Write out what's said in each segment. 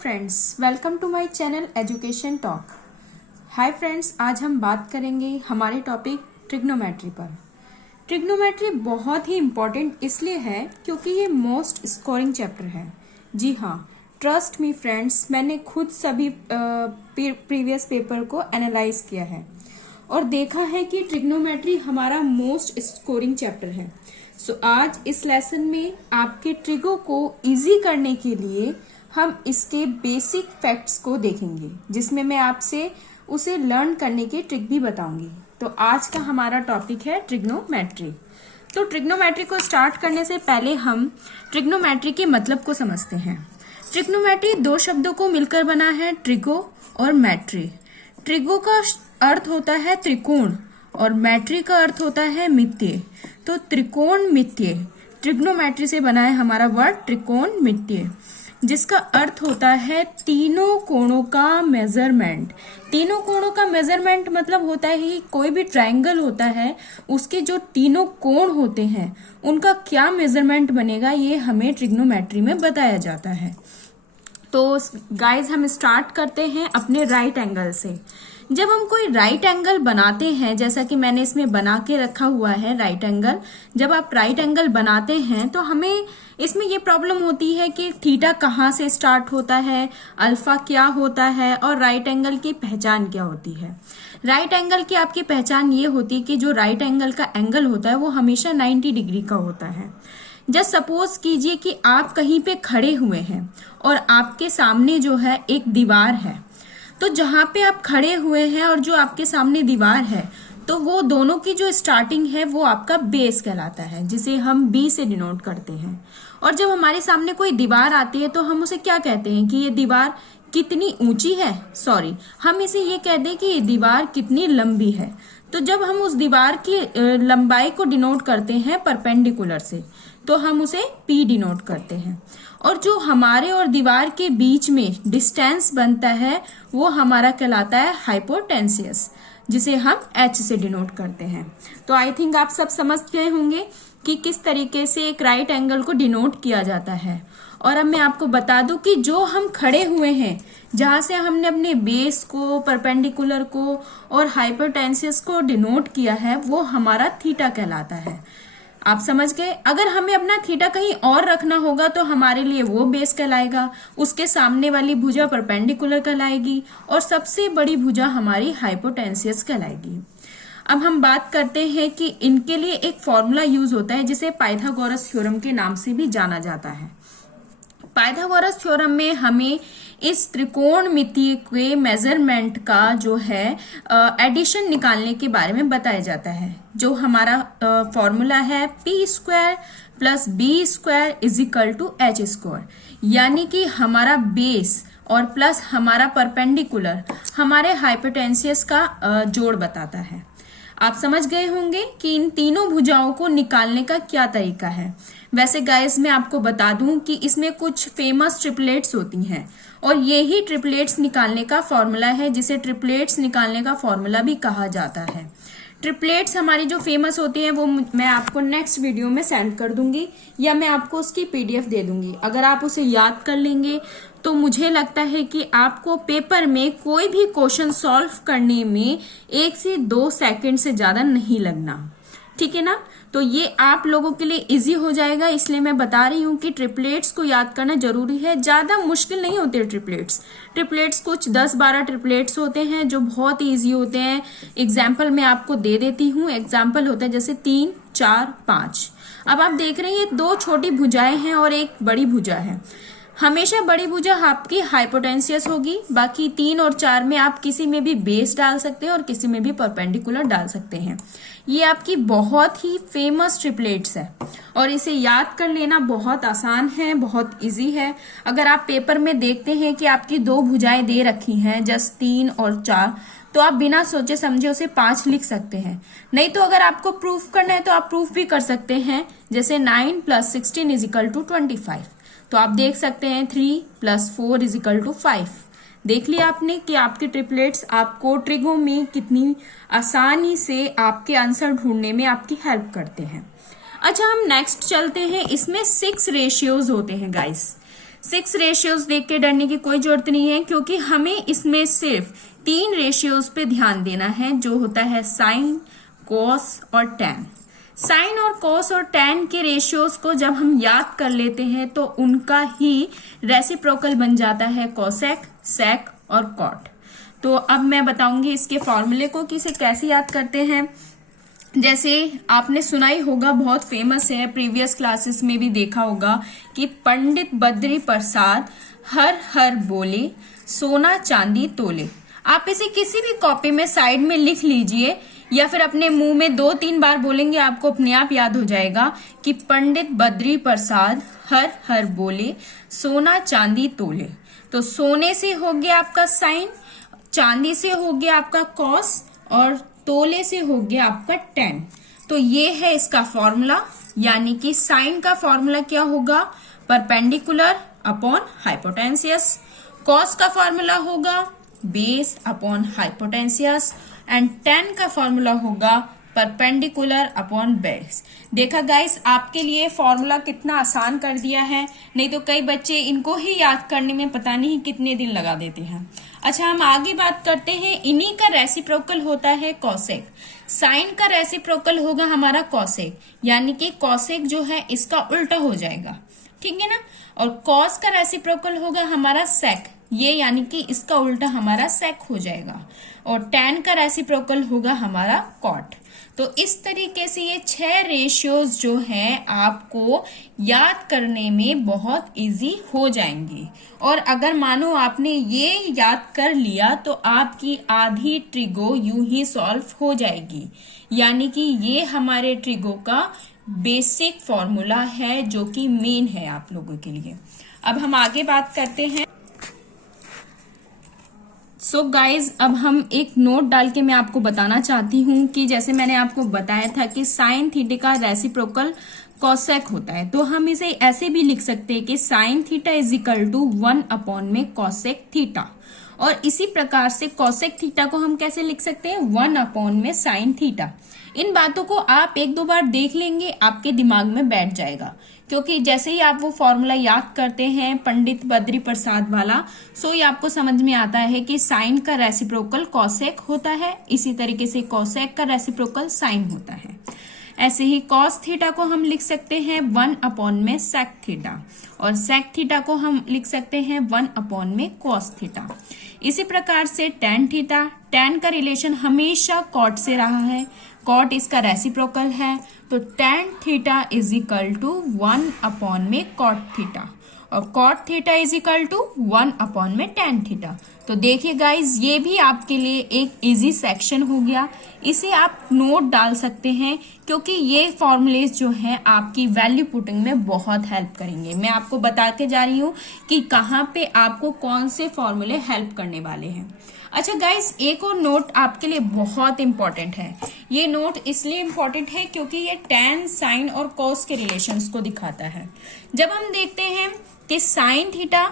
Friends, welcome to my channel education talk. Hi friends, आज हम बात करेंगे हमारे टॉपिक ट्रिग्नोमेट्री पर। ट्रिग्नोमेट्री बहुत ही इम्पॉर्टेंट इसलिए है क्योंकि ये मोस्ट स्कोरिंग चैप्टर है। जी हाँ, ट्रस्ट मी फ्रेंड्स, मैंने खुद सभी प्रीवियस पेपर को एनालाइज किया है और देखा है कि ट्रिग्नोमेट्री हमारा मोस्ट स्कोरिंग चैप्टर है। सो आज इस लेसन में आपके ट्रिगो को इजी करने के लिए हम इसके बेसिक फैक्ट्स को देखेंगे, जिसमें मैं आपसे उसे लर्न करने के ट्रिक भी बताऊंगी। तो आज का हमारा टॉपिक है ट्रिग्नोमेट्री। तो ट्रिग्नोमेट्री को स्टार्ट करने से पहले हम ट्रिग्नोमेट्री के मतलब को समझते हैं। ट्रिग्नोमेट्री दो शब्दों को मिलकर बना है, ट्रिगो और मैट्री। ट्रिगो का अर्थ होता है त्रिकोण और मैट्री का अर्थ होता है मित्य। तो त्रिकोण मित्य, ट्रिग्नोमेट्री से बना है हमारा वर्ड त्रिकोण मित्य, जिसका अर्थ होता है तीनों कोणों का मेजरमेंट। तीनों कोणों का मेजरमेंट मतलब होता है कि कोई भी ट्रायंगल होता है उसके जो तीनों कोण होते हैं उनका क्या मेजरमेंट बनेगा, ये हमें ट्रिग्नोमेट्री में बताया जाता है। तो गाइज हम स्टार्ट करते हैं अपने राइट एंगल से। जब हम कोई राइट एंगल बनाते हैं, जैसा कि मैंने इसमें बना के रखा हुआ है राइट एंगल, जब आप राइट एंगल बनाते हैं तो हमें इसमें ये प्रॉब्लम होती है कि थीटा कहाँ से स्टार्ट होता है, अल्फा क्या होता है और राइट एंगल की पहचान क्या होती है। राइट एंगल की आपकी पहचान ये होती है कि जो राइट एंगल का एंगल होता है वो हमेशा 90 डिग्री का होता है। जस्ट सपोज कीजिए कि आप कहीं पे खड़े हुए हैं और आपके सामने जो है एक दीवार है। तो जहां पे आप खड़े हुए हैं और जो आपके सामने दीवार है, तो वो दोनों की जो स्टार्टिंग है वो आपका बेस कहलाता है, जिसे हम बी से डिनोट करते हैं। और जब हमारे सामने कोई दीवार आती है तो हम उसे क्या कहते हैं कि ये दीवार कितनी ऊंची है, हम इसे ये कहते हैं कि ये दीवार कितनी लंबी है। तो जब हम उस दीवार की लंबाई को डिनोट करते हैं परपेंडिकुलर से, तो हम उसे P डिनोट करते हैं। और जो हमारे और दीवार के बीच में डिस्टेंस बनता है वो हमारा कहलाता है हाइपोटेन्सियस, जिसे हम H से डिनोट करते हैं। तो आई थिंक आप सब समझ गए होंगे कि किस तरीके से एक राइट एंगल को डिनोट किया जाता है। और अब मैं आपको बता दूं कि जो हम खड़े हुए हैं, जहां से हमने अपने बेस को, परपेंडिकुलर को और हाइपोटेन्सियस को डिनोट किया है, वो हमारा थीटा कहलाता है। आप समझ गए। अगर हमें अपना थीटा कहीं और रखना होगा तो हमारे लिए वो बेस कहलाएगा, उसके सामने वाली भुजा परपेंडिकुलर कहलाएगी और सबसे बड़ी भुजा हमारी हाइपोटेन्सियस कहलाएगी। अब हम बात करते हैं कि इनके लिए एक फॉर्मूला यूज होता है जिसे पाइथागोरस थ्योरम के नाम से भी जाना जाता है। पाइथागोरस थ्योरम में हमें इस त्रिकोणमितीय के मेजरमेंट का जो है एडिशन निकालने के बारे में बताया जाता है। जो हमारा फॉर्मूला है p² + b² = h², यानी कि हमारा बेस और प्लस हमारा परपेंडिकुलर हमारे हाइपोटेन्सियस का जोड़ बताता है। आप समझ गए होंगे कि इन तीनों भुजाओं को निकालने का क्या तरीका है। वैसे गाइस मैं आपको बता दूं कि इसमें कुछ फेमस ट्रिपलेट्स होती हैं और यही ट्रिपलेट्स निकालने का फॉर्मूला है, जिसे ट्रिपलेट्स निकालने का फॉर्मूला भी कहा जाता है। ट्रिपलेट्स हमारी जो फेमस होती हैं वो मैं आपको नेक्स्ट वीडियो में सेंड कर दूंगी या मैं आपको उसकी PDF दे दूंगी। अगर आप उसे याद कर लेंगे तो मुझे लगता है कि आपको पेपर में कोई भी क्वेश्चन सॉल्व करने में 1 से 2 सेकंड से ज्यादा नहीं लगना, ठीक है ना। तो ये आप लोगों के लिए इजी हो जाएगा, इसलिए मैं बता रही हूँ कि ट्रिपलेट्स को याद करना जरूरी है। ज्यादा मुश्किल नहीं होते ट्रिपलेट्स कुछ 10-12 ट्रिपलेट्स होते हैं जो बहुत ही इजी होते हैं। एग्जाम्पल मैं आपको दे देती हूँ। एग्जाम्पल होता है जैसे 3, 4, 5। अब आप देख रहे हैं ये 2 छोटी भुजाएं हैं और एक बड़ी भुजा है। हमेशा बड़ी भुजा आपकी हाइपोटेन्सियस होगी, बाकी 3 और 4 में आप किसी में भी बेस डाल सकते हैं और किसी में भी परपेंडिकुलर डाल सकते हैं। ये आपकी बहुत ही फेमस ट्रिपलेट्स है और इसे याद कर लेना बहुत आसान है, बहुत इजी है। अगर आप पेपर में देखते हैं कि आपकी 2 भुजाएं दे रखी हैं, जस्ट 3 और 4, तो आप बिना सोचे समझे उसे 5 लिख सकते हैं। नहीं तो अगर आपको प्रूफ करना है तो आप प्रूफ भी कर सकते हैं, जैसे 9 + 16 = 25। तो आप देख सकते हैं 3 + 4 = 5। देख लिया आपने कि आपके ट्रिपलेट्स आपको ट्रिगो में कितनी आसानी से आपके आंसर ढूंढने में आपकी हेल्प करते हैं। अच्छा, हम नेक्स्ट चलते हैं। इसमें 6 रेशियोज होते हैं गाइस। 6 रेशियोज देख के डरने की कोई जरूरत नहीं है, क्योंकि हमें इसमें सिर्फ 3 रेशियोज पे ध्यान देना है, जो होता है साइन, कॉस और टैन। साइन और कॉस और टैन के रेशियोज को जब हम याद कर लेते हैं तो उनका ही रेसिप्रोकल बन जाता है कॉसेक, सेक और कॉट। तो अब मैं बताऊंगी इसके फॉर्मूले को कि इसे कैसे याद करते हैं। जैसे आपने सुना ही होगा, बहुत फेमस है, प्रीवियस क्लासेस में भी देखा होगा कि पंडित बद्री प्रसाद हर हर बोले, सोना चांदी तोले। आप इसे किसी भी कॉपी में साइड में लिख लीजिए या फिर अपने मुंह में 2-3 बार बोलेंगे, आपको अपने आप याद हो जाएगा कि पंडित बद्री प्रसाद हर हर बोले, सोना चांदी तोले। तो सोने से हो गया आपका साइन, चांदी से हो गया आपका कॉस और तोले से हो गया आपका टैन। तो ये है इसका फॉर्मूला, यानी कि साइन का फॉर्मूला क्या होगा, परपेंडिकुलर अपॉन हाइपोटेन्सियस। कॉस का फॉर्मूला होगा बेस अपॉन हाइपोटेन्सियस एंड टैन का फॉर्मूला होगा परपेंडिकुलर अपॉन बेस। देखा गाइस, आपके लिए फॉर्मूला कितना आसान कर दिया है, नहीं तो कई बच्चे इनको ही याद करने में पता नहीं कितने दिन लगा देते हैं। अच्छा, हम आगे बात करते हैं। इन्हीं का रेसिप्रोकल होता है कॉसेक। साइन का रेसिप्रोकल होगा हमारा कॉसेक, यानी कि कॉसेक जो है इसका उल्टा हो जाएगा, ठीक है ना। और कॉस का रेसिप्रोकल होगा हमारा सेक, ये यानी कि इसका उल्टा हमारा सेक हो जाएगा। और टैन का रेसिप्रोकल होगा हमारा कॉट। तो इस तरीके से ये 6 रेशियोज जो हैं आपको याद करने में बहुत इजी हो जाएंगे। और अगर मानो आपने ये याद कर लिया तो आपकी आधी ट्रिगो यूं ही सॉल्व हो जाएगी, यानी कि ये हमारे ट्रिगो का बेसिक फॉर्मूला है जो कि मेन है आप लोगों के लिए। अब हम आगे बात करते हैं। सो गाइज, अब हम एक नोट डाल के मैं आपको बताना चाहती हूँ कि जैसे मैंने आपको बताया था कि साइन थीटा का रेसिप्रोकल कॉसेक होता है, तो हम इसे ऐसे भी लिख सकते हैं कि sine theta is equal to 1 upon में कॉसेक थीटा। और इसी प्रकार से कॉसेक थीटा को हम कैसे लिख सकते हैं, 1 अपॉन में साइन थीटा। इन बातों को आप 1-2 बार देख लेंगे, आपके दिमाग में बैठ जाएगा, क्योंकि जैसे ही आप वो फॉर्मूला याद करते हैं पंडित बद्री प्रसाद वाला, सो ये आपको समझ में आता है कि साइन का रेसिप्रोकल कॉसेक होता है, इसी तरीके से कॉसेक का रेसिप्रोकल साइन होता है। ऐसे ही कॉस थीटा को हम लिख सकते हैं 1 अपॉन में सेक थीटा, और सेक थीटा को हम लिख सकते हैं 1 अपॉन में कॉस थीटा। इसी प्रकार से टैन थीटा, टैन का रिलेशन हमेशा कॉट से रहा है, कॉट इसका रेसिप्रोकल है, तो tan theta is equal to 1 upon में कॉट थीटा, और cot theta is equal to 1 upon में टैन थीटा। तो देखिए गाइज, ये भी आपके लिए एक इजी सेक्शन हो गया, इसे आप नोट डाल सकते हैं, क्योंकि ये फॉर्मूलेज जो हैं आपकी वैल्यू पुटिंग में बहुत हेल्प करेंगे। मैं आपको बता के जा रही हूँ कि कहाँ पे आपको कौन से फॉर्मूले हेल्प करने वाले हैं। अच्छा गाइस, एक और नोट आपके लिए बहुत इंपॉर्टेंट है। ये नोट इसलिए इंपॉर्टेंट है क्योंकि ये टैन, साइन और कॉस के रिलेशंस को दिखाता है। जब हम देखते हैं कि साइन थीटा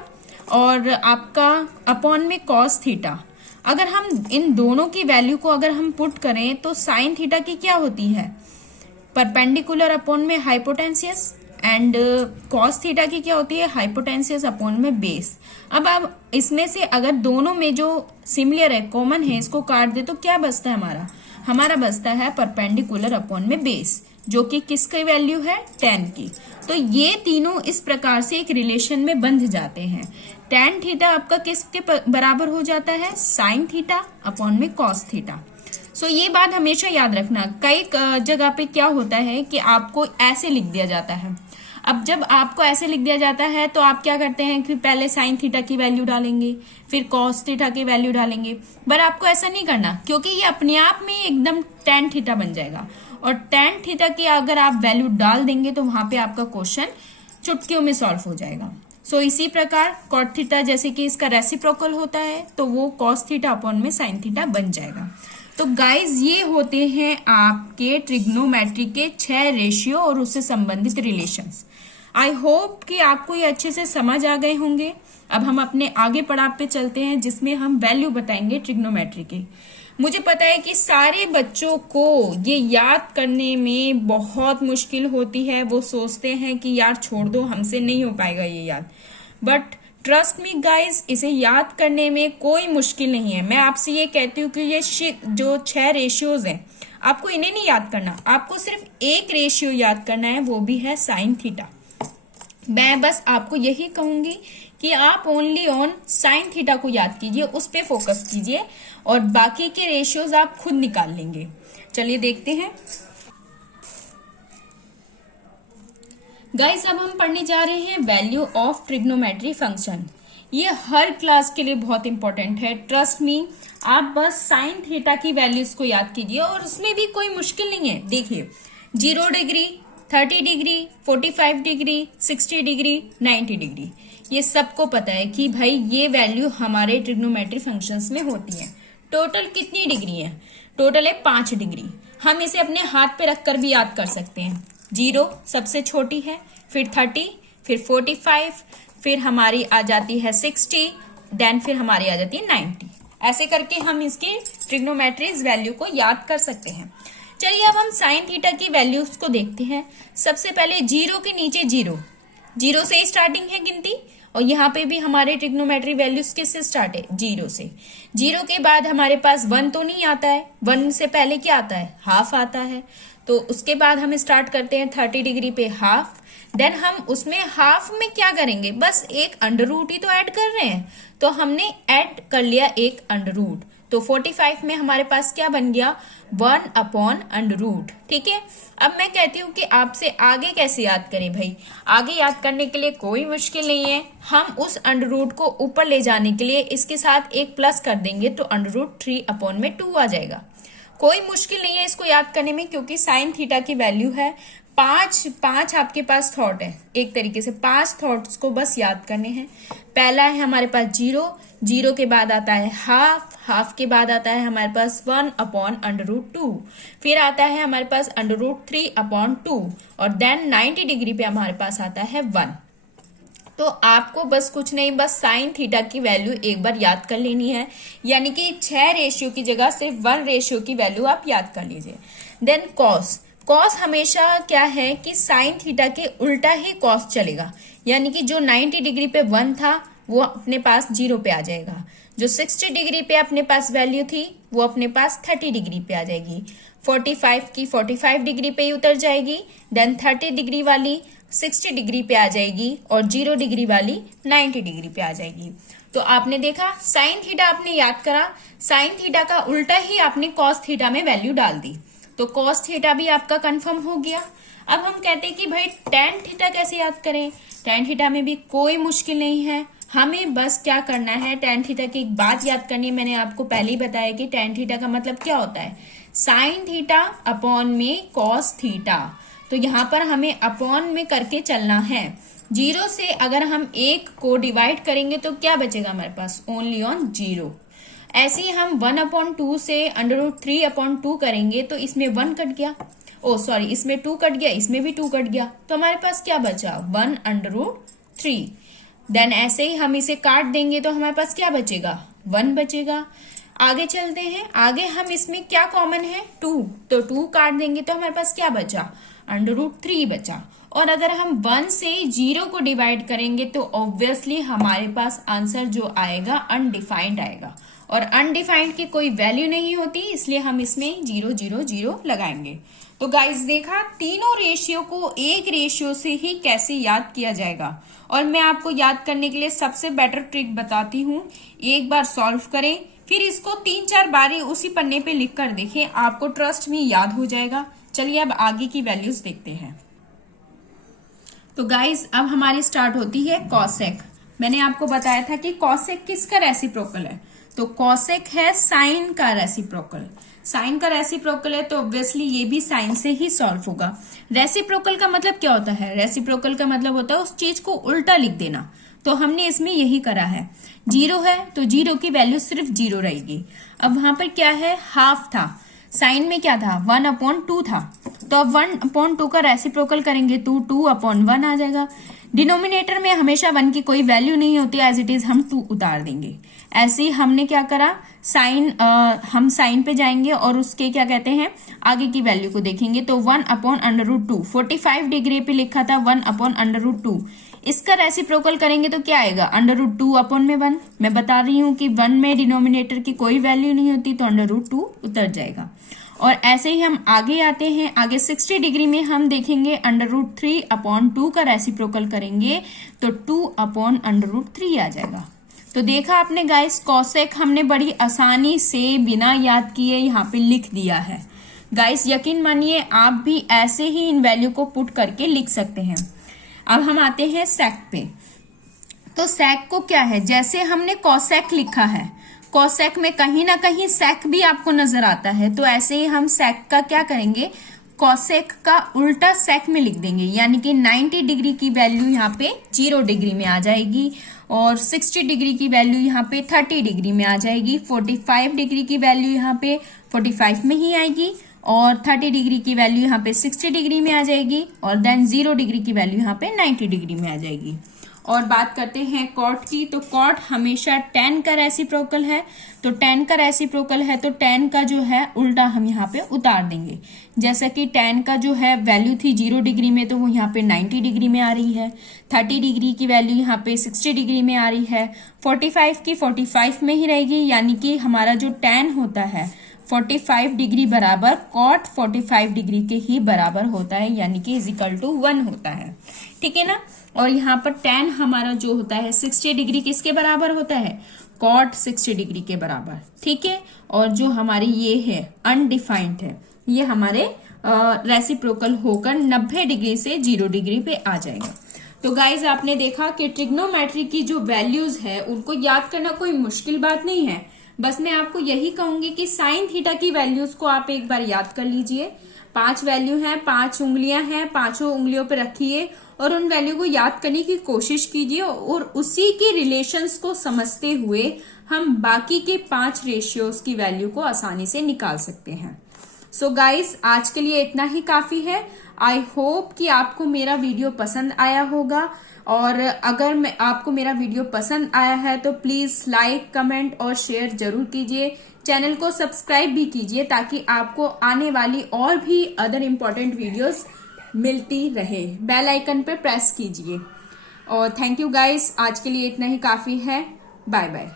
और आपका अपॉन में कॉस थीटा, अगर हम इन दोनों की वैल्यू को अगर हम पुट करें तो साइन थीटा की क्या होती है, परपेंडिकुलर अपॉन में हाइपोटेन्सियस, एंड कॉस थीटा की क्या होती है, हाइपोटेन्सियस अपॉन में बेस। अब आप इसमें से अगर दोनों में जो सिमिलर है, कॉमन है, इसको काट दे तो क्या बचता है हमारा बचता है परपेंडिकुलर अपॉन में बेस, जो कि किसकी वैल्यू है, टैन की। तो ये तीनों इस प्रकार से एक रिलेशन में बंध जाते हैं। टैन थीटा आपका किसके बराबर हो जाता है, साइन थीटा अपॉन में कॉस थीटा। सो ये बात हमेशा याद रखना। कई जगह पे क्या होता है कि आपको ऐसे लिख दिया जाता है। अब जब आपको ऐसे लिख दिया जाता है तो आप क्या करते हैं कि पहले साइन थीटा की वैल्यू डालेंगे, फिर कॉस थीटा की वैल्यू डालेंगे, पर आपको ऐसा नहीं करना, क्योंकि ये अपने आप में एकदम टैन थीटा बन जाएगा, और टैन थीटा की अगर आप वैल्यू डाल देंगे तो वहां पे आपका क्वेश्चन चुटकियों में सॉल्व हो जाएगा। सो इसी प्रकार कॉट थीटा जैसे कि इसका रेसिप्रोकल होता है, तो वो कॉस थीटा अपॉन में साइन थीटा बन जाएगा। तो गाइज, ये होते हैं आपके ट्रिग्नोमेट्री के 6 रेशियो और उससे संबंधित रिलेशंस। आई होप कि आपको ये अच्छे से समझ आ गए होंगे। अब हम अपने आगे पड़ाव पे चलते हैं, जिसमें हम वैल्यू बताएंगे ट्रिग्नोमेट्री के। मुझे पता है कि सारे बच्चों को ये याद करने में बहुत मुश्किल होती है, वो सोचते हैं कि यार छोड़ दो, हमसे नहीं हो पाएगा ये याद। बट ट्रस्ट मी गाइज, इसे याद करने में कोई मुश्किल नहीं है। मैं आपसे ये कहती हूँ कि ये जो 6 रेशियोज हैं, आपको इन्हें नहीं याद करना, आपको सिर्फ एक रेशियो याद करना है, वो भी है साइन थीटा। मैं बस आपको यही कहूंगी कि आप ओनली ऑन साइन थीटा को याद कीजिए, उस पे फोकस कीजिए, और बाकी के रेशियोज आप खुद निकाल लेंगे। चलिए देखते हैं गाइस, अब हम पढ़ने जा रहे हैं वैल्यू ऑफ ट्रिग्नोमेट्री फंक्शन। ये हर क्लास के लिए बहुत इंपॉर्टेंट है, ट्रस्ट मी। आप बस साइन थीटा की वैल्यूज को याद कीजिए, और उसमें भी कोई मुश्किल नहीं है। देखिए 0 degree, 30 degree, 45 degree, 60 degree, 90 degree, ये सबको पता है कि भाई ये वैल्यू हमारे ट्रिग्नोमेट्री फंक्शंस में होती है। टोटल कितनी डिग्री है? टोटल है 5 डिग्री। हम इसे अपने हाथ पे रखकर भी याद कर सकते हैं। 0 सबसे छोटी है, फिर 30, फिर 45, फिर हमारी आ जाती है 60, देन फिर हमारी आ जाती है 90। ऐसे करके हम इसकी ट्रिग्नोमेट्रीज वैल्यू को याद कर सकते हैं। चलिए अब हम साइन थीटा की वैल्यूज को देखते हैं। सबसे पहले 0 के नीचे 0 से स्टार्टिंग है गिनती, और यहाँ पे भी हमारे ट्रिग्नोमेट्री वैल्यूज किससे स्टार्ट है? 0 से। 0 के बाद हमारे पास 1 तो नहीं आता है, 1 से पहले क्या आता है? हाफ आता है। तो उसके बाद हम स्टार्ट करते हैं 30 डिग्री पे हाफ। देन हम उसमें हाफ में क्या करेंगे? बस एक अंडर रूट ही तो ऐड कर रहे हैं, तो हमने ऐड कर लिया एक अंडर रूट। तो 45 में हमारे पास क्या बन गया? 1 अपॉन अंडर रूट। ठीक है, अब मैं कहती हूँ कि आपसे आगे कैसे याद करें भाई? आगे याद करने के लिए कोई मुश्किल नहीं है। हम उस अंडर रूट को ऊपर ले जाने के लिए इसके साथ एक प्लस कर देंगे, तो अंडर रूट 3 अपॉन में 2 आ जाएगा। कोई मुश्किल नहीं है इसको याद करने में, क्योंकि साइन थीटा की वैल्यू है 5 आपके पास थॉट है, एक तरीके से 5 थॉट्स को बस याद करने हैं। पहला है हमारे पास 0 के बाद आता है हाफ के बाद आता है हमारे पास 1 अपॉन अंडर रूट 2, फिर आता है हमारे पास अंडर रूट 3 अपॉन 2, और देन 90 डिग्री पे हमारे पास आता है 1। तो आपको बस कुछ नहीं, बस साइन थीटा की वैल्यू एक बार याद कर लेनी है, यानी कि 6 रेशियो की जगह सिर्फ 1 रेशियो की वैल्यू आप याद कर लीजिए। देन कॉस हमेशा क्या है कि साइन थीटा के उल्टा ही कॉस चलेगा, यानी कि जो 90 डिग्री पे 1 था वो अपने पास 0 पे आ जाएगा, जो 60 डिग्री पे अपने पास वैल्यू थी वो अपने पास 30 डिग्री पे आ जाएगी, 45 की 45 डिग्री पे ही उतर जाएगी, देन 30 डिग्री वाली 60 डिग्री पे आ जाएगी, और 0 डिग्री वाली 90 डिग्री पे आ जाएगी। तो आपने देखा, साइन थीटा आपने याद करा, साइन थीटा का उल्टा ही आपने कॉस थीटा में वैल्यू डाल दी, तो कॉस थीटा भी आपका कंफर्म हो गया। अब हम कहते हैं कि भाई टेन थीटा कैसे याद करें? टेन थीटा में भी कोई मुश्किल नहीं है, हमें बस क्या करना है, टेन थीटा की एक बात याद करनी है। मैंने आपको पहले ही बताया कि टेन थीटा का मतलब क्या होता है? साइन थीटा अपॉन में कॉस थीटा। तो यहाँ पर हमें अपॉन में करके चलना है। 0 से अगर हम 1 को डिवाइड करेंगे तो क्या बचेगा हमारे पास? Only on 0। ऐसे ही हम 1/2 से अंडर रूट 3/2 करेंगे तो इसमें 1 कट गया, इसमें 2 कट गया, इसमें भी 2 कट गया, तो हमारे पास क्या बचा? 1/3। देन ऐसे ही हम इसे काट देंगे तो हमारे पास क्या बचेगा? 1 बचेगा। आगे चलते हैं, आगे हम इसमें क्या कॉमन है? 2, तो 2 काट देंगे तो हमारे पास क्या बचा? √3 बचा। और अगर हम 1 से 0 को डिवाइड करेंगे तो ऑब्वियसली हमारे पास आंसर जो आएगा अनडिफाइंड आएगा, और अनडिफाइंड की कोई वैल्यू नहीं होती, इसलिए हम इसमें 0 0 0 लगाएंगे। तो गाइस देखा, तीनों रेशियो को एक रेशियो से ही कैसे याद किया जाएगा। और मैं आपको याद करने के लिए सबसे बेटर ट्रिक बताती हूँ। एक बार सॉल्व करें, फिर इसको 3-4 बारी उसी पन्ने पे लिख कर देखें, आपको ट्रस्ट में याद हो जाएगा। चलिए अब आगे की वैल्यूज देखते हैं। तो गाइस अब हमारी स्टार्ट होती है कॉसेक। मैंने आपको बताया था कि कॉसेक किसका रेसिप्रोकल है, तो कॉसेक है साइन का रेसिप्रोकल। साइन का रेसिप्रोकल है तो ऑब्वियसली ये भी साइन से ही सॉल्व होगा। रेसिप्रोकल का मतलब क्या होता है? रेसिप्रोकल का मतलब होता है उस चीज को उल्टा लिख देना, तो हमने इसमें यही करा है। 0 है तो 0 की वैल्यू सिर्फ 0 रहेगी। अब वहां पर क्या है? हाफ था, साइन में क्या था? 1/2 था, तो अब 1/2 का रेसिप्रोकल करेंगे तो 2/1 आ जाएगा। डिनोमिनेटर में हमेशा 1 की कोई वैल्यू नहीं होती, एज इट इज हम 2 उतार देंगे। ऐसे ही हमने क्या करा, हम साइन पे जाएंगे और उसके क्या कहते हैं आगे की वैल्यू को देखेंगे, तो 1/√2। 45 डिग्री पे लिखा था 1/√2, इसका रेसिप्रोकल करेंगे तो क्या आएगा, √2/1। मैं बता रही हूं कि 1 में डिनोमिनेटर की कोई वैल्यू नहीं होती तो √2 उतर जाएगा। और ऐसे ही हम आगे आते हैं, आगे 60 डिग्री में हम देखेंगे √3/2 का रेसिप्रोकल करेंगे तो 2/√3 आ जाएगा। तो देखा आपने गाइस, कॉसेक हमने बड़ी आसानी से बिना याद किए यहाँ पे लिख दिया है। गाइस यकीन मानिए आप भी ऐसे ही इन वैल्यू को पुट करके लिख सकते हैं। अब हम आते हैं सेक पे। तो सेक को क्या है, जैसे हमने कॉसेक लिखा है, कॉसेक में कहीं ना कहीं सेक भी आपको नजर आता है, तो ऐसे ही हम सेक का क्या करेंगे, कॉसेक का उल्टा सेक में लिख देंगे। यानी कि 90 डिग्री की वैल्यू यहाँ पे 0 डिग्री में आ जाएगी और 60 डिग्री की वैल्यू यहाँ पे 30 डिग्री में आ जाएगी। 45 डिग्री की वैल्यू यहाँ पे 45 में ही आएगी और 30 डिग्री की वैल्यू यहाँ पे 60 डिग्री में आ जाएगी और देन 0 डिग्री की वैल्यू यहाँ पे 90 डिग्री में आ जाएगी। और बात करते हैं कॉट की, तो कॉट हमेशा tan का रेसिप्रोकल है, तो tan का रेसिप्रोकल है तो tan का जो है उल्टा हम यहाँ पे उतार देंगे। जैसा कि tan का जो है वैल्यू थी 0 डिग्री में तो वो यहाँ पे 90 डिग्री में आ रही है, 30 डिग्री की वैल्यू यहाँ पे 60 डिग्री में आ रही है, 45 की 45 में ही रहेगी। यानी कि हमारा जो tan होता है 45 डिग्री बराबर कॉट 45 डिग्री के ही बराबर होता है, यानी कि =1 होता है। ठीक है ना। और यहाँ पर tan हमारा जो होता है 60 डिग्री किसके बराबर होता है, कॉट 60 डिग्री के बराबर। ठीक है। और जो हमारी ये है अनडिफाइंड है, ये हमारे रेसिप्रोकल होकर 90 डिग्री से 0 डिग्री पे आ जाएगा। तो गाइज आपने देखा कि ट्रिग्नोमेट्री की जो वैल्यूज है उनको याद करना कोई मुश्किल बात नहीं है। बस मैं आपको यही कहूंगी कि साइन थीटा की वैल्यूज को आप एक बार याद कर लीजिए। 5 वैल्यू हैं, 5 उंगलियां हैं, 5 उंगलियों पे रखिए और उन वैल्यू को याद करने की कोशिश कीजिए और उसी के रिलेशंस को समझते हुए हम बाकी के 5 रेशियोज की वैल्यू को आसानी से निकाल सकते हैं। सो गाइस आज के लिए इतना ही काफी है। आई होप कि आपको मेरा वीडियो पसंद आया होगा और अगर आपको मेरा वीडियो पसंद आया है तो प्लीज लाइक, कमेंट और शेयर जरूर कीजिए। चैनल को सब्सक्राइब भी कीजिए ताकि आपको आने वाली और भी अदर इम्पोर्टेंट वीडियोस मिलती रहे। बेल आइकन पे प्रेस कीजिए। और थैंक यू गाइस, आज के लिए इतना ही काफी है। Bye bye.